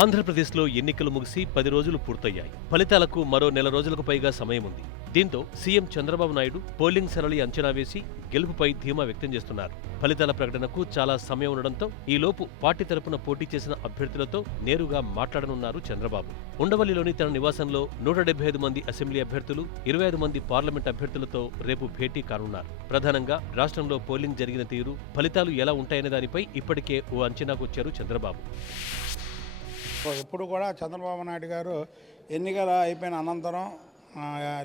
ఆంధ్రప్రదేశ్లో ఎన్నికలు ముగిసి 10 రోజులు పూర్తయ్యాయి. ఫలితాలకు మరో నెల రోజులకు పైగా సమయం ఉంది. దీంతో సీఎం చంద్రబాబు నాయుడు పోలింగ్ సరళి అంచనా వేసి గెలుపుపై ధీమా వ్యక్తం చేస్తున్నారు. ఫలితాల ప్రకటనకు చాలా సమయం ఉండడంతో ఈలోపు పార్టీ తరపున పోటీ చేసిన అభ్యర్థులతో నేరుగా మాట్లాడనున్నారు చంద్రబాబు. ఉండవల్లిలోని తన నివాసంలో 175 మంది అసెంబ్లీ అభ్యర్థులు, 25 మంది పార్లమెంట్ అభ్యర్థులతో రేపు భేటీ కానున్నారు. ప్రధానంగా రాష్ట్రంలో పోలింగ్ జరిగిన తీరు, ఫలితాలు ఎలా ఉంటాయనే దానిపై ఇప్పటికే ఓ అంచనాకొచ్చారు చంద్రబాబు. ఎప్పుడు కూడా చంద్రబాబు నాయుడు గారు ఎన్నికలు అయిపోయిన అనంతరం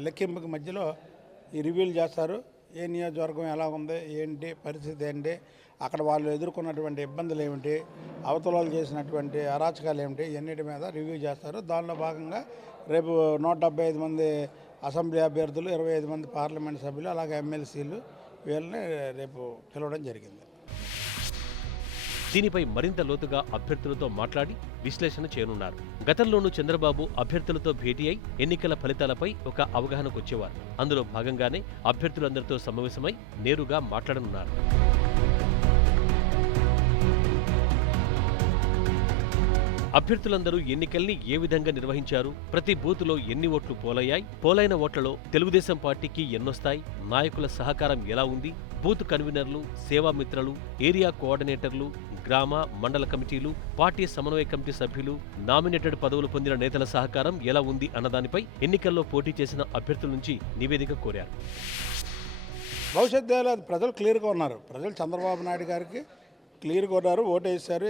లెక్కింపుకి మధ్యలో ఈ రివ్యూలు చేస్తారు. ఏ నియోజకవర్గం ఎలా ఉంది, ఏంటి పరిస్థితి, ఏంటి అక్కడ వాళ్ళు ఎదుర్కొన్నటువంటి ఇబ్బందులు ఏమిటి, అవతల వాళ్ళు చేసినటువంటి అరాచకాలు ఏమిటి, ఇవన్నిటి మీద రివ్యూ చేస్తారు. దానిలో భాగంగా రేపు 175 మంది అసెంబ్లీ అభ్యర్థులు, 25 మంది పార్లమెంట్ సభ్యులు, అలాగే ఎమ్మెల్సీలు వీళ్ళని రేపు పిలవడం జరిగింది. దీనిపై మరింత లోతుగా అభ్యర్థులతో మాట్లాడి విశ్లేషణ చేయనున్నారు. గతంలోనూ చంద్రబాబు అభ్యర్థులతో భేటీ అయి ఎన్నికల ఫలితాలపై ఒక అవగాహనకొచ్చేవారు. అందులో భాగంగానే అభ్యర్థులందరితో సమావేశమై నేరుగా మాట్లాడనున్నారు. అభ్యర్థులందరూ ఎన్నికల్ని ఏ విధంగా నిర్వహించారు, ప్రతి బూతులో ఎన్ని ఓట్లు పోలయ్యాయి, పోలైన ఓట్లలో తెలుగుదేశం పార్టీకి ఎన్నొస్తాయి, నాయకుల సహకారం ఎలా ఉంది, బూత్ కన్వీనర్లు, సేవామిత్రలు, ఏరియా కోఆర్డినేటర్లు, గ్రామ, మండల కమిటీలు, పార్టీ సమన్వయ కమిటీ సభ్యులు, నామినేటెడ్ పదవులు పొందిన నేతల సహకారం ఎలా ఉంది అన్నదానిపై ఎన్నికల్లో పోటీ చేసిన అభ్యర్థుల నుంచి నివేదిక కోరారు. భవిష్యత్తులో ప్రజలు క్లియర్గా ఉన్నారు. ప్రజలు చంద్రబాబు నాయుడు గారికి క్లియర్గా ఉన్నారు, ఓటు వేశారు.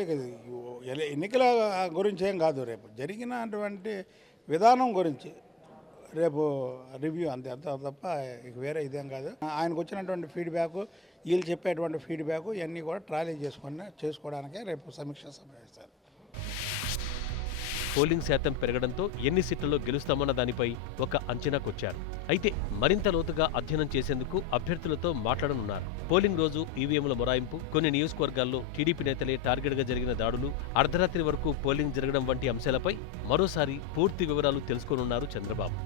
ఎన్నికల గురించి ఏం కాదు, రేపు జరిగినటువంటి విధానం గురించి రేపు రివ్యూ అంతే తప్ప ఇక వేరే ఇదేం కాదు. ఆయనకు వచ్చినటువంటి ఫీడ్బ్యాక్, వీళ్ళు చెప్పేటువంటి ఫీడ్బ్యాక్ ఇవన్నీ కూడా ట్రాలీ చేసుకోవడానికే రేపు సమీక్ష సమావేశాలు. పోలింగ్ శాతం పెరగడంతో ఎన్ని సీట్లలో గెలుస్తామన్న దానిపై ఒక అంచనాకొచ్చారు. అయితే మరింత లోతుగా అధ్యయనం చేసేందుకు అభ్యర్థులతో మాట్లాడనున్నారు. పోలింగ్ రోజు ఈవీఎంల మొరాయింపు, కొన్ని నియోజకవర్గాల్లో టీడీపీ నేతలే టార్గెట్గా జరిగిన దాడులు, అర్ధరాత్రి వరకు పోలింగ్ జరగడం వంటి అంశాలపై మరోసారి పూర్తి వివరాలు తెలుసుకోనున్నారు చంద్రబాబు.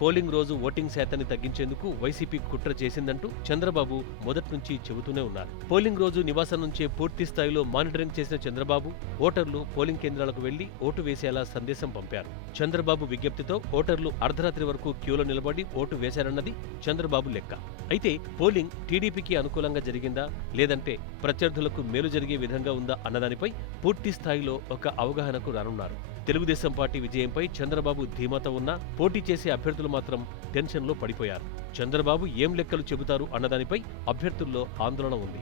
పోలింగ్ రోజు ఓటింగ్ శాతాన్ని తగ్గించేందుకు వైసీపీ కుట్ర చేసిందంటూ చంద్రబాబు మొదటి నుంచి చెబుతూనే ఉన్నారు. పోలింగ్ రోజు నివాసం నుంచే పూర్తి స్థాయిలో మానిటరింగ్ చేసిన చంద్రబాబు ఓటర్లు పోలింగ్ కేంద్రాలకు వెళ్లి ఓటు వేసేలా సందేశం పంపారు. చంద్రబాబు విజ్ఞప్తితో ఓటర్లు అర్ధరాత్రి వరకు క్యూలో నిలబడి ఓటు వేశారన్నది చంద్రబాబు లెక్క. అయితే పోలింగ్ టీడీపీకి అనుకూలంగా జరిగిందా, లేదంటే ప్రత్యర్థులకు మేలు జరిగే విధంగా ఉందా అన్నదానిపై పూర్తి స్థాయిలో ఒక అవగాహనకు రానున్నారు. తెలుగుదేశం పార్టీ విజయంపై చంద్రబాబు ధీమాతో ఉన్నా పోటీ చేసే అభ్యర్థులు మాత్రం టెన్షన్లో పడిపోయారు. చంద్రబాబు ఏం లెక్కలు చెబుతారు అన్నదానిపై అభ్యర్థుల్లో ఆందోళన ఉంది.